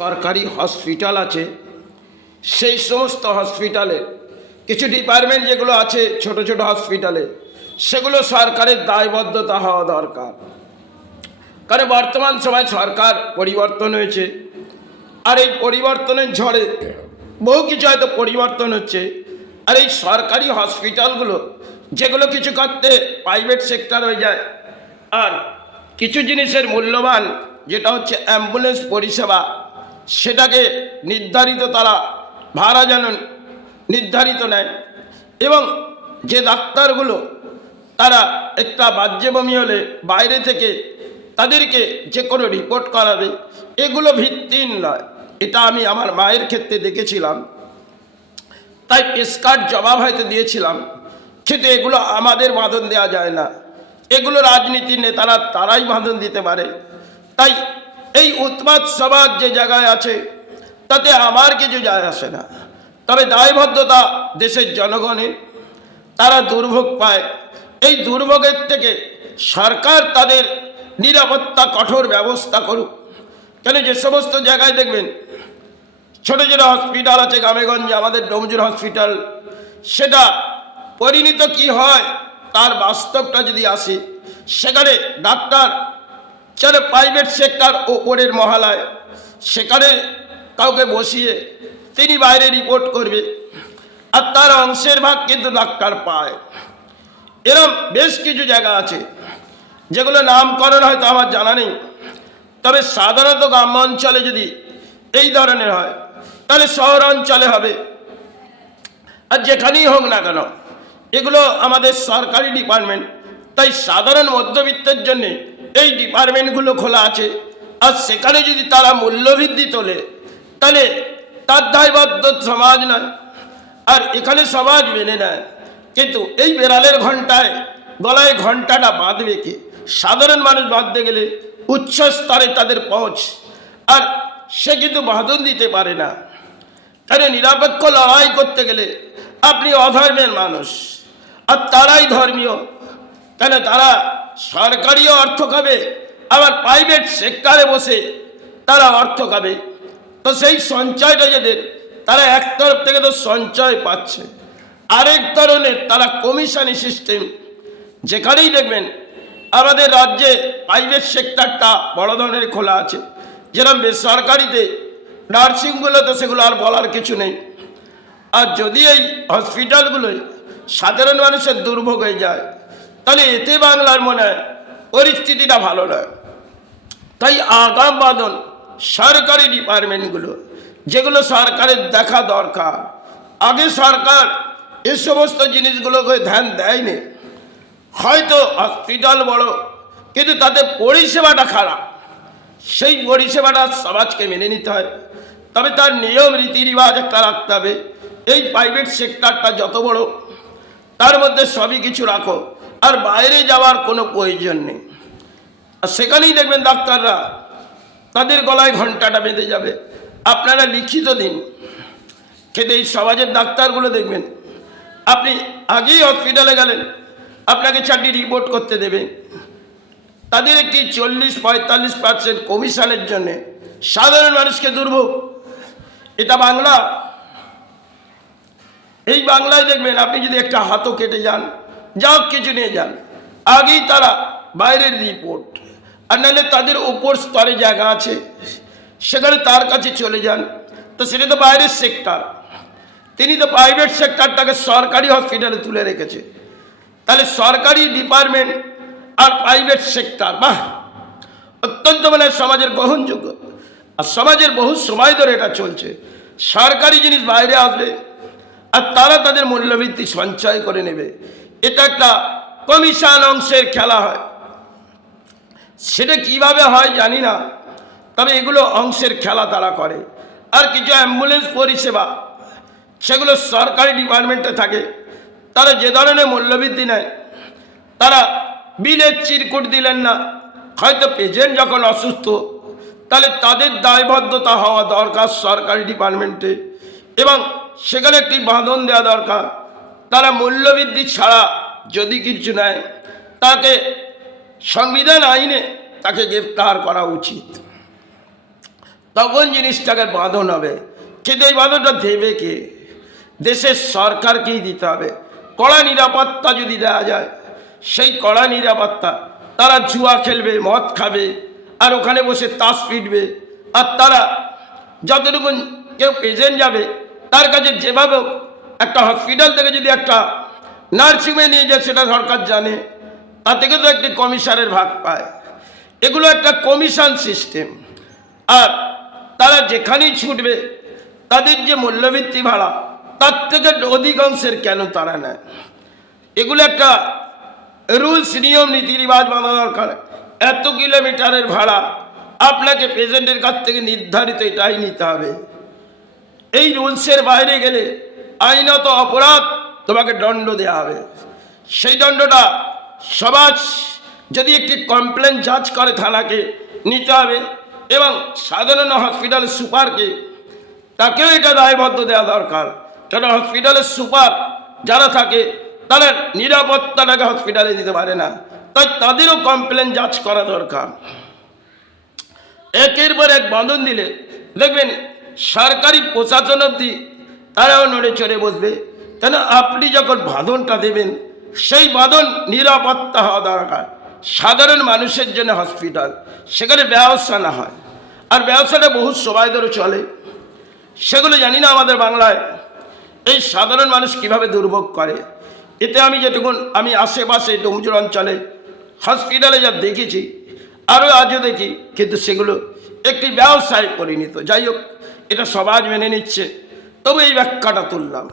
সরকারি হসপিটাল আছে, সেই সমস্ত হসপিটালে কিছু ডিপার্টমেন্ট যেগুলো আছে ছোট ছোট হসপিটালে, সেগুলো সরকারের দায়বদ্ধতা হওয়া দরকার। কারণ বর্তমান সময় সরকার পরিবর্তন হয়েছে, আর এই পরিবর্তনের ঝড়ে বহু কিছু হয়তো পরিবর্তন হচ্ছে। আর এই সরকারি হসপিটালগুলো যেগুলো কিছু করতে প্রাইভেট সেক্টর হয়ে যায়, আর কিছু জিনিসের মূল্যবান যেটা হচ্ছে অ্যাম্বুলেন্স পরিষেবা, সেটাকে নির্ধারিত তারা ভাড়া যেন নির্ধারিত নেয়। এবং যে ডাক্তারগুলো তারা একটা বাহ্য বমি হলে বাইরে থেকে তাদেরকে যে কোনো রিপোর্ট করাবে, এগুলো ভিত্তিহীন নয়। এটা আমি আমার মায়ের ক্ষেত্রে দেখেছিলাম, তাই পেশকার জবাব হয়তো দিয়েছিলাম, কিন্তু এগুলো আমাদের বাঁধন দেওয়া যায় না, এগুলো রাজনীতির নেতারা তারাই বাঁধন দিতে পারে। তাই এই উৎপাত সমাজ যে জায়গায় আছে তাতে আমার কিছু যায় আসে না, তবে দায়বদ্ধতা দেশের জনগণের। তারা দুর্ভোগ পায়, এই দুর্ভোগের থেকে সরকার তাদের নিরাপত্তা কঠোর ব্যবস্থা করুক। কেন যে সমস্ত জায়গায় দেখবেন ছোট ছোট হসপিটাল আছে গ্রামেগঞ্জে, আমাদের ডোমজুর হসপিটাল, সেটা পরিণত কি হয় তার বাস্তবটা যদি আসে, সেখানে ডাক্তার চলে প্রাইভেট সেক্টর ওপরের মহলায়, সেখানে কাউকে বসিয়ে তিনি বাইরে রিপোর্ট করবে, আর তার অংশের ভাগ কিন্তু ডাক্তার পায়। এরম বেশ কিছু জায়গা আছে যেগুলো নামকরণ হয়তো আমার জানা নেই, তবে সাধারণত গ্রাম অঞ্চলে যদি এই ধরনের হয় তাহলে শহর অঞ্চলে হবে। আর যেখানেই হোক না কেন এগুলো আমাদের সরকারি ডিপার্টমেন্ট, তাই সাধারণ মধ্যবিত্তের জন্যে এই ডিপার্টমেন্টগুলো খোলা আছে। আর সেখানে যদি তারা মূল্যবৃদ্ধি তোলে তাহলে তার দায়বদ্ধ সমাজ নয়, আর এখানে সমাজ মেনে নেয়। কিন্তু এই বেড়ালের ঘন্টায় গলায় ঘন্টাটা বাঁধবে কে? সাধারণ মানুষ বাঁধতে গেলে উচ্চ স্তরে তাদের পৌঁছ, আর সে কিন্তু বাঁধন দিতে পারে না। কারণ নিরপেক্ষ লড়াই করতে গেলে আপনি অধর্মের মানুষ, আর তারাই ধর্মীয়। কেন তারা সরকারিও অর্থ খাবে, আবার প্রাইভেট সেক্টরে বসে তারা অর্থ খাবে। তো সেই সঞ্চয়টা যাদের, তারা এক তরফ থেকে তো সঞ্চয় পাচ্ছে, আরেক ধরনের তারা কমিশনি সিস্টেম। যেখানেই দেখবেন আমাদের রাজ্যে প্রাইভেট সেক্টরটা বড় ধরনের খোলা আছে, যেরকম বেসরকারিতে নার্সিংগুলোতে সেগুলো আর বলার কিছু নেই। আর যদি এই হসপিটালগুলোয় সাধারণ মানুষের দুর্ভোগ হয়ে যায়, তাহলে এতে বাংলার মনে হয় পরিস্থিতিটা ভালো নয়। তাই আগাম বাঁধন সরকারি ডিপার্টমেন্টগুলো যেগুলো সরকারের দেখা দরকার, আগে সরকার এ সমস্ত জিনিসগুলোকে ধ্যান দেয়নি। হয়তো হসপিটাল বড় কিন্তু তাতে পরিষেবাটা খারাপ, সেই পরিষেবাটা সমাজকে মেনে নিতে হয়। তবে তার নিয়ম রীতি রিবাজ একটা রাখতে হবে। এই প্রাইভেট সেক্টরটা যত বড়, তার মধ্যে সবই কিছু রাখো, আর বাইরে যাওয়ার কোনো প্রয়োজন নেই। আর সেখানেই দেখবেন ডাক্তাররা তাদের গলায় ঘন্টাটা বেঁধে যাবে। আপনারা লিখিত দিন, কিন্তু এই সমাজের ডাক্তারগুলো দেখবেন আপনি আগেই হসপিটালে গেলেন, আপনাকে 4টি রিপোর্ট করতে দেবে, তাদের একটি 40-45% কমিশনের জন্য সাধারণ মানুষকে দুর্ভোগ। এটা বাংলা। এই বাংলায় দেখবেন আপনি যদি একটা হাতও কেটে যান, যা কিছু নিয়ে যান, আগেই তারা বাইরের রিপোর্ট, আর নাহলে তাদের উপর স্তরে জায়গা আছে সেখানে তার কাছে চলে যান। তো সেটা তো বাইরের সেক্টর, তিনি তো প্রাইভেট সেক্টরটাকে সরকারি হসপিটালে তুলে রেখেছে। তাহলে সরকারি ডিপার্টমেন্ট আর প্রাইভেট সেক্টর, বাহ, অত্যন্ত মানে সমাজের গ্রহণযোগ্য। আর সমাজের বহু সময় ধরে এটা চলছে, সরকারি জিনিস বাইরে আসবে আর তারা তাদের মূল্যবৃদ্ধি সঞ্চয় করে নেবে। এটা একটা কমিশন অংশের খেলা হয়। সেটা কিভাবে হয় জানি না, তবে এগুলো অংশের খেলা তারা করে। আর কিছু অ্যাম্বুলেন্স পরিষেবা সেগুলো সরকারি ডিপার্টমেন্টে থাকে, তারা যে ধরনের মূল্যবৃদ্ধি নেয়, তারা বিলের চিরকুট দিলেন না, হয়তো পেশেন্ট যখন অসুস্থ, তাহলে তাদের দায়বদ্ধতা হওয়া দরকার সরকারি ডিপার্টমেন্টে, এবং সেখানে একটি বাঁধন দেওয়া দরকার। তারা মূল্যবৃদ্ধি ছাড়া যদি কিছু নেয়, তাকে সংবিধান আইনে তাকে গ্রেপ্তার করা উচিত। তখন জিনিসটাকে বাঁধন হবে। কিন্তু এই বাঁধনটা দেবে কে? দেশের সরকারকেই দিতে হবে। কড়া নিরাপত্তা যদি দেওয়া যায়, সেই কড়া নিরাপত্তা, তারা জুয়া খেলবে, মদ খাবে, আর ওখানে বসে তাস পিটবে। আর তারা যতটুকু কেউ পেশেন্ট যাবে তার কাছে যেভাবে একটা হসপিটাল থেকে যদি একটা নার্সিংহোমে নিয়ে যায় সেটা সরকার জানে, তা থেকে তো একটি কমিশনের ভাগ পায়। এগুলো একটা কমিশন সিস্টেম। আর তারা যেখানেই ছুটবে তাদের যে মূল্যবৃত্তি ভাড়া তার থেকে অধিকাংশের কেন তারা নেয়? এগুলো একটা রুলস, নিয়ম, নীতি রিবাজ বানা দরকার। এত কিলোমিটারের ভাড়া আপনাকে পেশেন্টের কাছ থেকে নির্ধারিত এটাই নিতে হবে। এই রুলসের বাইরে গেলে আইনত অপরাধ, তোমাকে দণ্ড দেওয়া হবে। সেই দণ্ডটা সমাজ যদি একটি কমপ্লেন জাজ করে থানাকে নিতে হবে, এবং সাধারণ হসপিটালের সুপারকে, তাকেও এটা দায়বদ্ধ দেওয়া দরকার। কারণ হসপিটালের সুপার যারা থাকে তারা নিরাপত্তাটাকে হসপিটালে দিতে পারে না, তাই তাদেরও কমপ্লেন জাজ করা দরকার। একের পর এক বাঁধন দিলে দেখবেন সরকারি প্রশাসন অবধি তারাও নড়ে চড়ে বসবে। কেন? আপনি যখন বাঁধনটা দেবেন সেই বাঁধন নিরাপত্তা হওয়া দরকার। সাধারণ মানুষের জন্য হসপিটাল, সেখানে ব্যবসা না হয়। আর ব্যবসাটা বহু সময় ধরে চলে, সেগুলো জানি না আমাদের বাংলায় এই সাধারণ মানুষ কিভাবে দুর্ভোগ করে। এতে আমি যেটুকুন আমি আশেপাশে ডোমজুর অঞ্চলে হসপিটালে যা দেখেছি, আরও আজও দেখি, কিন্তু সেগুলো একটি ব্যবসায় পরিণত। যাই হোক, এটা সমাজ মেনে নিচ্ছে, তবে এই ব্যাখ্যাটা তুললাম।